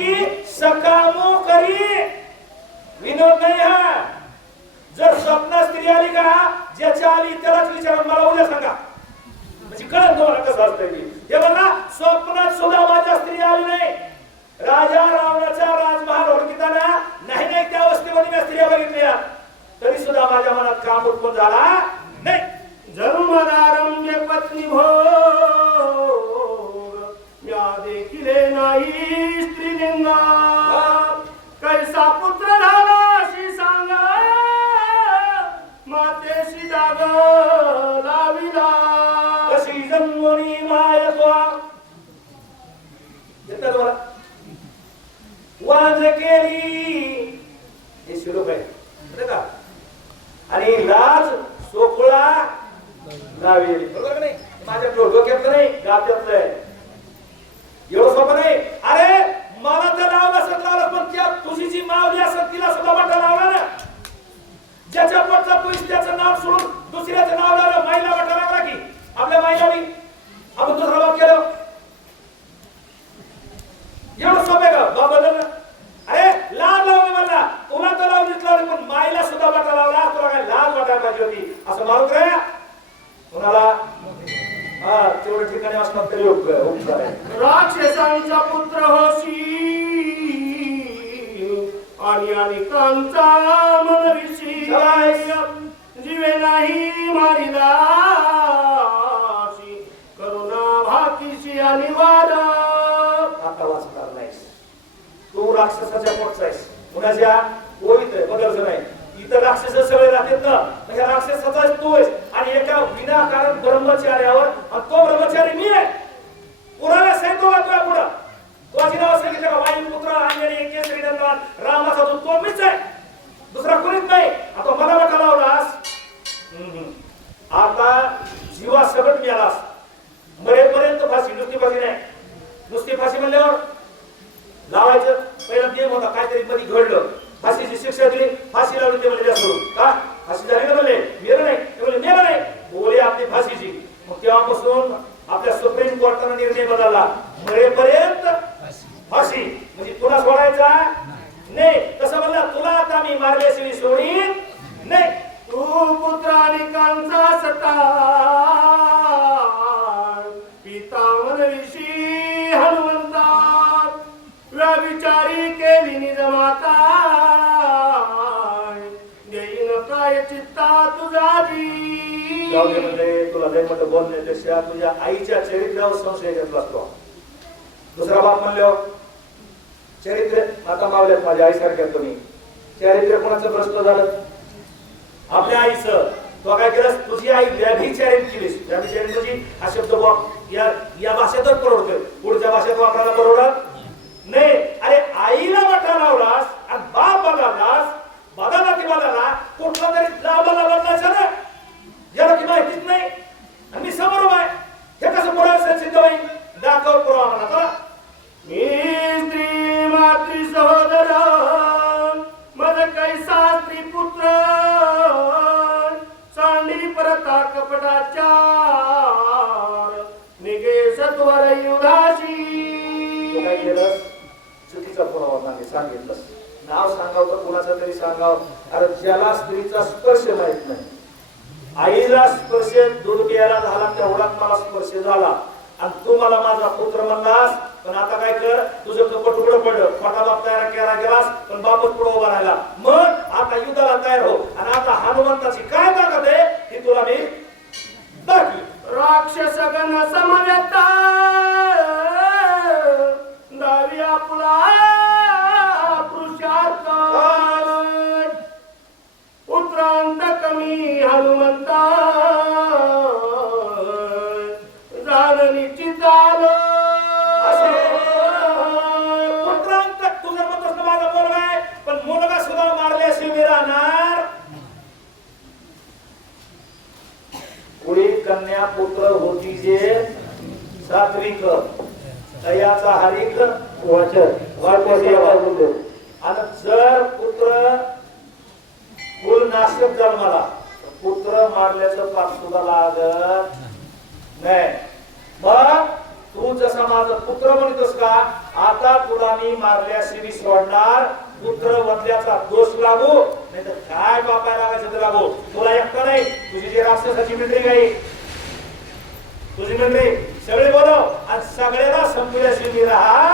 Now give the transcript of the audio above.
की सकामो करी विनोद नाही हा. जर स्वप्न स्त्री आली का ज्याच्या आली त्यालाच विचारून मला उद्या सांगा म्हणजे कळत तुम्हाला कसं असतं हे बघा. स्वप्नात सुद्धा माझ्या स्त्री आली नाही. राजा रावणाचा राजमहाल ओळखीताना नाही नाही त्या अवस्थेमध्ये मी स्त्रिया बघितल्या तरी सुद्धा माझ्या मनात काम उत्पन्न झाला नाही. जन्मदारम्य पत्नी भोग या देखिले नाही स्त्रीलिंगा. कैसा पुत्र झाला अशी सांगा मातेशी दाग लाविला. कशी जन्मोनी माय त्वा येतात बघा. वाज केली हे श्लोक आहे बरं का. आणि लाज सोकुळा लावेली. बरोबर नाही. माझ्या डोक्यातलं नाही गात्यातलं आहे. एवढं सोपं नाही. अरे मला तर लावलं असत लावलं पण त्या तुझी जी मावली असत तिला सुद्धा वाटा लावला ना. ज्याच्या पोटचा पुरुष त्याचं नाव सोडून दुसऱ्याचं नाव लावलं माईला वाटा लागला की आपल्या माईला बी आपण दुसरा बाप केलं. एवढं सोपं आहे का बाप बदललं. अरे लाज लावली मला तुला तर लावलीच लावली पण माईला सुद्धा वाटा लावला. तुला काय लाज वाटायला पाहिजे होती असं मारून रे कोणाला. हा तेवढ्या ठिकाणी असणार तरी उपचार आहे. राक्षसांचा पुत्र होशी आणि अनेकांचा मनविशी जीवे नाही मारिला करुणा भातीशी आणि वार. आता वाचणार नाहीस तू राक्षसाच्या पोटचा आहेस. कुणाच्या ओळीत आहे बदलचं नाही. इतर राक्षस सगळे राहतात ना ह्या राक्षसाचाच तू आहेस. आणि एका विनाकारण ब्रह्मचार्यावर आणि तो ब्रह्मचारी मी आहे. पुराव्या सहित तुझ्या पुढं तुझी नाव सांगितलं का वायुपुत्र अंजनी केसरी नंदन रामाचा तो मीच आहे दुसरा कोणीच नाही. आता मला वाटा लावलास आता जीवा सगळं मिळालास. मरेपर्यंत फाशी नुसती फाशी नाही. नुसती फाशी म्हणल्यावर लावायचं पहिला नियम होता काहीतरी मध्ये घडलं फाशीची शिक्षा दिली फाशी लावली ते म्हणजे सोडून का फाशी झाली ना म्हणले मेलं नाही ते म्हणले मेलं नाही बोले आपली फाशीची. मग तेव्हापासून आपल्या सुप्रीम कोर्टाने निर्णय बदलला मरेपर्यंत फाशी म्हणजे तुला सोडायचा नाही. तसं म्हणलं तुला आता मी मारल्याशिवाय सोडीन नाही. तू पुत्र अनेकांचा सता पिता मनविशी हनुमंता व्यभिचारी केली निज माता देईन काय चित्ता तुझा जी. तुला लय मोठं बोलण्यापेक्षा तुझ्या आईच्या चरित्रावर संशय घेतला असतो. दुसरा बाप म्हणलो चरित्र आता मावल्यात माझ्या आईसारख्या तुम्ही चरित्र कोणाचं भ्रष्ट झालं आपल्या आईचं. तो काय केलं तुझी आई व्यभिचारित केलीस. व्यभिचारित म्हणजे हा शब्द या भाषेतच परवडतोय पुढच्या भाषेत वापरायला परवडत नाही. अरे आईला वाटा लावलास आणि बाप बदललास बदलला की बदलला कुठला तरी लाभाला बदलायचा ना याला की माहितीच नाही. आणि मी समोर आहे हे कसं पुरावा सिद्ध होईल दाखव पुरावा मला चला. मी स्त्री मातृ सहोदर मज कैसा स्त्री पुत्र सांडी परता कपटाचार निगे सत्वर युधाशी. काय केलं चुकीचा पुरावा सांगितलं. नाव सांगाव तर कुणाचं तरी सांगाव. अरे ज्याला स्त्रीचा स्पर्श माहित नाही आईला स्पर्श दुर्गेला झाला तेवढाच मला स्पर्श झाला आणि तू मला माझा पुत्र म्हणलास. पण आता काय कर तुझं कपट उघडं पडलं मोठा बाप तयार केला गेलास पण बापच पुढे उभा राहिला. मग आता युद्धाला तयार हो. आणि आता हनुमंताची काय ताकद आहे ही तुला मी दाखवी. राक्षस गण समवेता दावी आपला पुरुषार्थ पुत्रांत कमी हनुमंता जाण निश्चित आलं. पुत्रांत तुझं मत असलं माझा बोल आहे पण मुलगा सुद्धा मारल्याशिवाय राहणार. पुढे कन्या पुत्र होती जे सात्विक दयाचा हरिक वचन आणि जर पुत्र कुल नाशक जन्माला पुत्र मारल्याचं पाप सुद्धा लागत नाही. मग तू जसा माझा पुत्र म्हणतोस का आता तुला मी मारल्याशी मी सोडणार, पुत्र वधल्याचा दोष लागू नाही तर काय बापाय लागायचं ते लागू. तुला एकटा नाही, तुझी जी राक्षसाची मंडळी काही तुझी मंडळी सगळे बोलव आणि सगळ्याला संपल्याशी मी राहा